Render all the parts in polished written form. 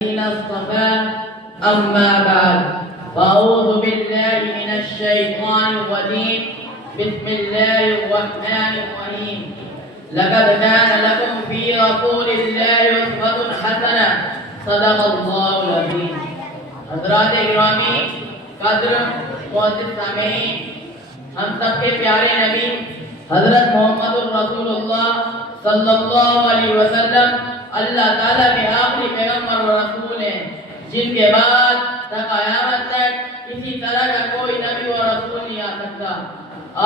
اصطفى أما بعد فأعوذ بالله من الشيطان الرجيم بسم الله الرحمن الرحيم لقد كان لكم في رسول الله أسوة حسنة صدق الله العظيم حضرات گرامی قدر معزز سامعین ہم سب کے پیارے نبی حضرت محمد الرسول اللہ صلی اللہ علیہ وسلم اللہ تعالیٰ کے آخری پیغمبر و رسول ہیں جن کے بعد تا قیامت تک کسی طرح کا کوئی نبی و رسول نہیں آ سکتا۔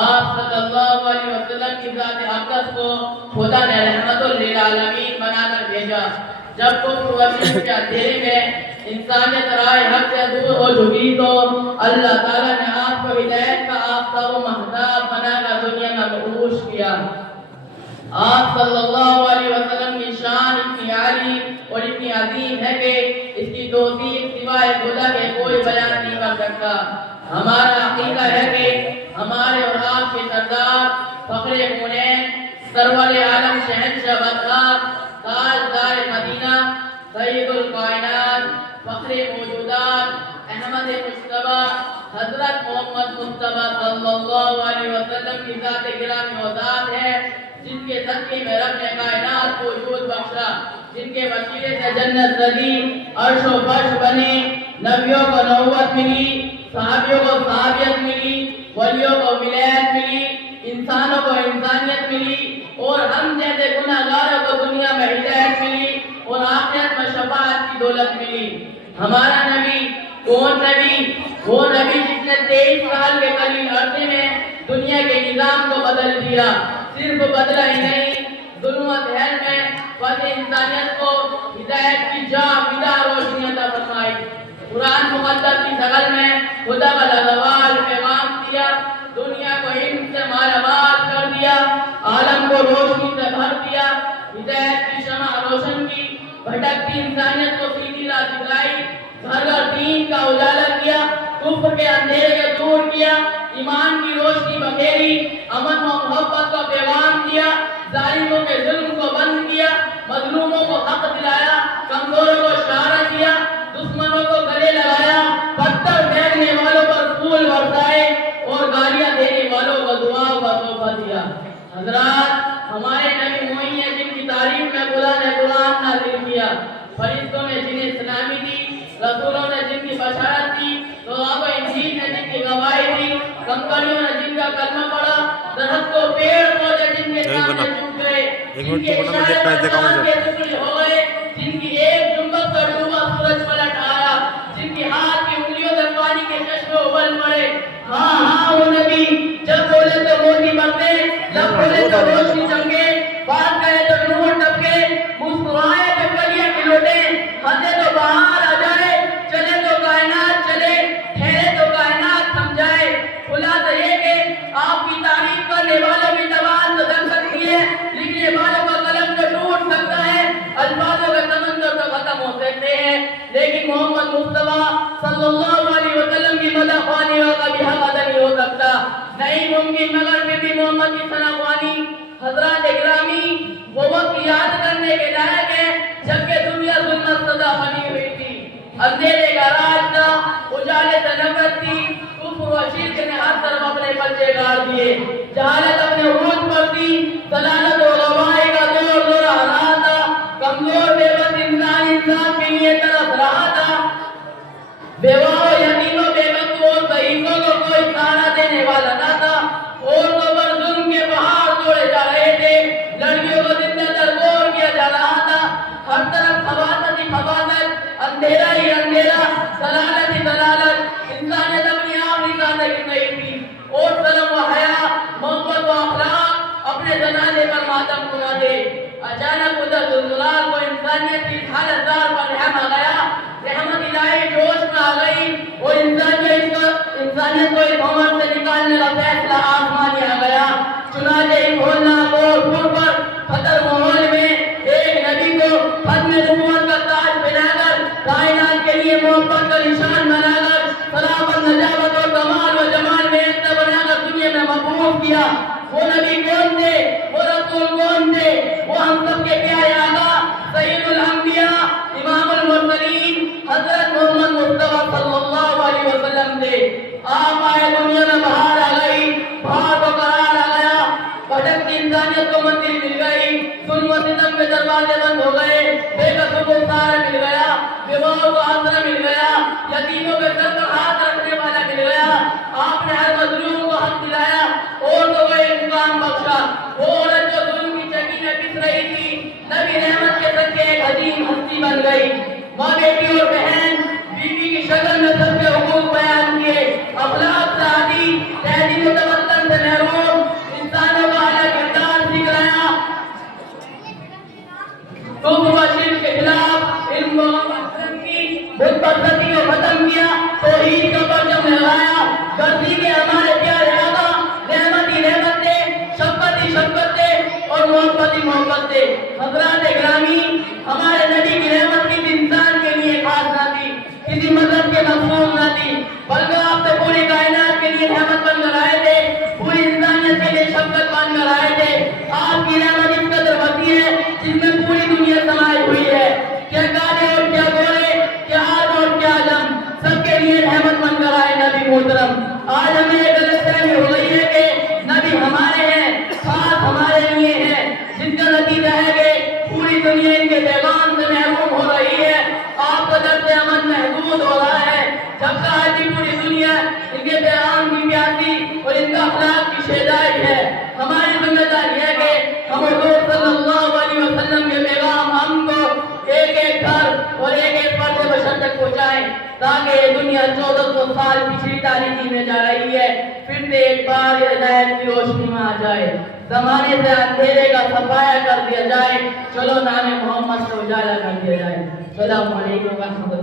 آپ صلی اللہ علیہ وسلم کی ذات اقدس کو خدا نے رحمت للعالمین بنا کر بھیجا۔ جب کفر و شرک کے اندھیرے میں انسانیت رائے حق سے دور ہو چکی تو اللہ تعالیٰ نے آپ کو ہدایت کا آفتاب و مہتاب بنا کر دنیا میں مبعوث کیا۔ آپ صلی اللہ علیہ وسلم کی شان اتنی عالی اور اتنی عظیم ہے کہ اس کی توصیف سوائے خدا کے کوئی بیان نہیں کر سکتا۔ ہمارا عقیدہ ہے کہ ہمارے اور آپ کے سردار فخر کونین سرور عالم شہنشاہ بدخواہ تاجدار مدینہ سید الکائنات فخر موجودات احمد مجتبی حضرت محمد مصطفیٰ صلی اللہ علیہ وسلم کی ذات گرامی و ذات ہے جن کے صدقے میں رب نے کائنات کو وجود بخشا، جن کے وسیلے سے جنت رضی عرش و فرش بنے، نبیوں کو نبوت ملی، صحابیوں کو صحابیت ملی، ولیوں کو ولایت ملی، انسانوں کو انسانیت ملی اور ہم جیسے گناہگاروں کو دنیا میں ہدایت ملی اور آخرت میں شفاعت کی دولت ملی۔ ہمارا نبی کون نبی؟ وہ نبی جس نے 23 سال کے قلیل عرصے میں دنیا کے نظام کو بدل دیا۔ صرف بدلا ہی نہیں، ظلم و جہل میں فضل انسانیت کو ہدایت کی جاودہ روشنی عطا فرمائی۔ قرآن مقدس کی شکل میں خدا کا لازوال پیغام دیا، دنیا کو علم سے مالا مال کر دیا، عالم کو روشنی سے بھر دیا، ہدایت کی شمع روشن کی، بھٹکتی انسانیت کو سیدھی راہ دکھائی، گھر گھر دین کا اجالا کیا، کفر کے اندھیرے کو دور کیا، ایمان کی روشنی بکھیری، امن و محبت کا پیغام دیا، ظالموں کے ظلم کو بند کیا، مظلوموں کو حق دلایا، کمزوروں کو سہارا دیا، دشمنوں کو گلے لگایا، پتھر پھینکنے والوں پر پھول برسائے اور گالیاں دینے والوں کو دعاؤں کا تحفہ دیا۔ حضرات، ہمارے نبی وہی ہیں جن کی تعریف میں خدا نے قرآن نازل کیا، فرشتوں نے جنہیں سلامی دی، رسولوں نے جن کی بشارت دی، توراۃ و انجیل نے جن کی گواہی دی، کمپنیوں نے جن کا کلمہ پڑھا، درخت کو پیڑ پودے جن کے سامنے جھک گئے، جن کے اشارے پر جہان کے ٹکڑے ہو گئے، جن کی ایک جنبت پر ڈوبا سورج پلٹ آیا، جن کی ہاتھ کی انگلیوں سے پانی کے چشمے ابل پڑے۔ ہاں ہاں وہ نبی جب بولے تو موتی برتے، جب بولے تو روشنی چمکے، بات کہے تو نور ٹپکے، مسکرائے تو کلیاں کھلوٹے، ہنسے تو بہار آ جائے، چلے تو کائنات چلے، ٹھہرے تو کائنات تھم جائے۔ خلاصہ یہ کہ آپ کی تعریف کرنے والوں کی زبان تو دھل سکتی ہے، لکھنے والوں کا قلم تو ٹوٹ سکتا ہے، الفاظوں کے سمندر تو ختم ہو سکتے ہیں، لیکن محمد مصطفیٰ صلی اللہ علیہ وسلم کی مدح خوانی کا کبھی حق ادا نہیں ہو سکتا، نہیں ممکن، مگر پھر بھی محمد کی ثنا خوانی۔ حضرات گرامی، وہ وقت یاد کرنے کے لائق ہے جبکہ دنیا ظلمت سزا بنی ہوئی تھی، اندھیرے کا راج تھا، اجالے سے نفرت تھی، کفر و شرک نے ہر طرف اپنے پلچے گاڑ دیے، جہالت اپنے عروج پر تھی، ضلالت و غوائی کا دور دور آ رہا تھا، کمزور بے بس انسان کے لیے ترس رہا تھا، بیوہ و یتیموں بے بسوں ضعیفوں کو کوئی سہارا دینے والا نہ تھا، عورتوں پر ظلم کے پہاڑ توڑے جا رہے تھے، لڑکیوں کو زندہ درگور کیا جا رہا تھا، ہر طرف خباثت ہی خباثت، اندھیرا ہی اندھیرا، ضلالت ہی ضلالت، انسانیت اپنی آخری سانس گر رہی تھی اور شرم و حیا، محبت و اخلاق اپنے جنازے پر ماتم سنا دے۔ اچانک ادھر زلزلہ کو انسانیت کی حالت دار پر رحم آ گیا، رحمت الہی جوش میں آ گئی اور انسانیت کو اس عمر سے نکالنے کا فیصلہ آسمانی آ گیا۔ چنانچہ اس ہولناک اور پر خطر ماحول میں ایک نبی کو ختم نبوت کا تاج پہنا کر، کائنات کے لیے محبت کا نشان بنا کر، صلابت نجابت اور کمال و جمال میں ایک بنا کر دنیا میں مبعوث کیا۔ وہ نبی کون تھے؟ وہ رسول کون تھے؟ وہ ہم سب کے پیارے آقا سید الانبیاء امام المرسلین بیواؤں کو آسرا مل گیا، یتیموں کے سر پر ہاتھ رکھنے والا مل گیا، آپ نے ہر مظلوم کو حق دلایا، عورتوں کو ایک مقام بخشا۔ وہ عورت جو ظلم کی چکی میں پس رہی تھی، نبی رحمت کے صدقے ایک عظیم ہستی بن گئی۔ ماں، بیٹی اور بہن، بیوی کی شکل میں سب کے حقوق بیان کیے، اخلاق سے عادی، تہذیب و تمدن سے محروم انسانوں کا اعلیٰ کردار سکھلایا، کفر و شرک کے خلاف علم و عمل کی بت پرستی کو ختم کیا، توحید کا پرچم لہرایا۔ غرضی کے ہمارے پیارے آقا رحمت ہی رحمت تھے، شفقت ہی شفقت تھے اور محبت ہی محبت تھے۔ حضرات گرامی، ہمارے نبی کی رحمت کسی انسان کے لیے خاص نہ تھی، کسی مذہب کے مخصوص نہ تھی، بلکہ آپ تو پوری کائنات کے لیے رحمت بن کر آئے تھے، پوری انسانیت کے لیے شفقت بن کر آئے تھے۔ آپ کی رحمت اس قدر وسیع ہے جس میں پوری دنیا سمائی ہوئی ہے، کیا کالے اور کیا گورے، کیا عرب اور کیا عجم، سب کے لیے رحمت بن کر آئے نبی محترم۔ آج ہمیں یہ غلط فہمی ہو گئی ہے کہ نبی ہمارے ہیں، خاص ہمارے لیے ہیں، جس کا نتیجہ ہے کہ پوری دنیا ان کے پیغام سے محروم ہو رہی ہے، آپ کا درس عمل محدود ہو رہا ہے، جبکہ آج کی پوری دنیا ان کے پیغام کی پیاسی اور ان کا اخلاق کی شیدائی ہے۔ ہماری ذمہ داری ہے کہ ہم حضور صلی اللہ علیہ وسلم کے پیغام ہم کو ایک ایک گھر اور ایک ایک فرد بشر تک پہنچائیں، تاکہ یہ دنیا 1400 سال پچھلی تاریخی میں جا رہی ہے، پھر سے ایک بار یہ ہدایت کی روشنی میں آ جائے، زمانے سے اندھیرے کا صفایا کر دیا جائے، چلو نام محمد سے اجالا کر دیا جائے۔ السلام علیکم ورحمۃ اللہ۔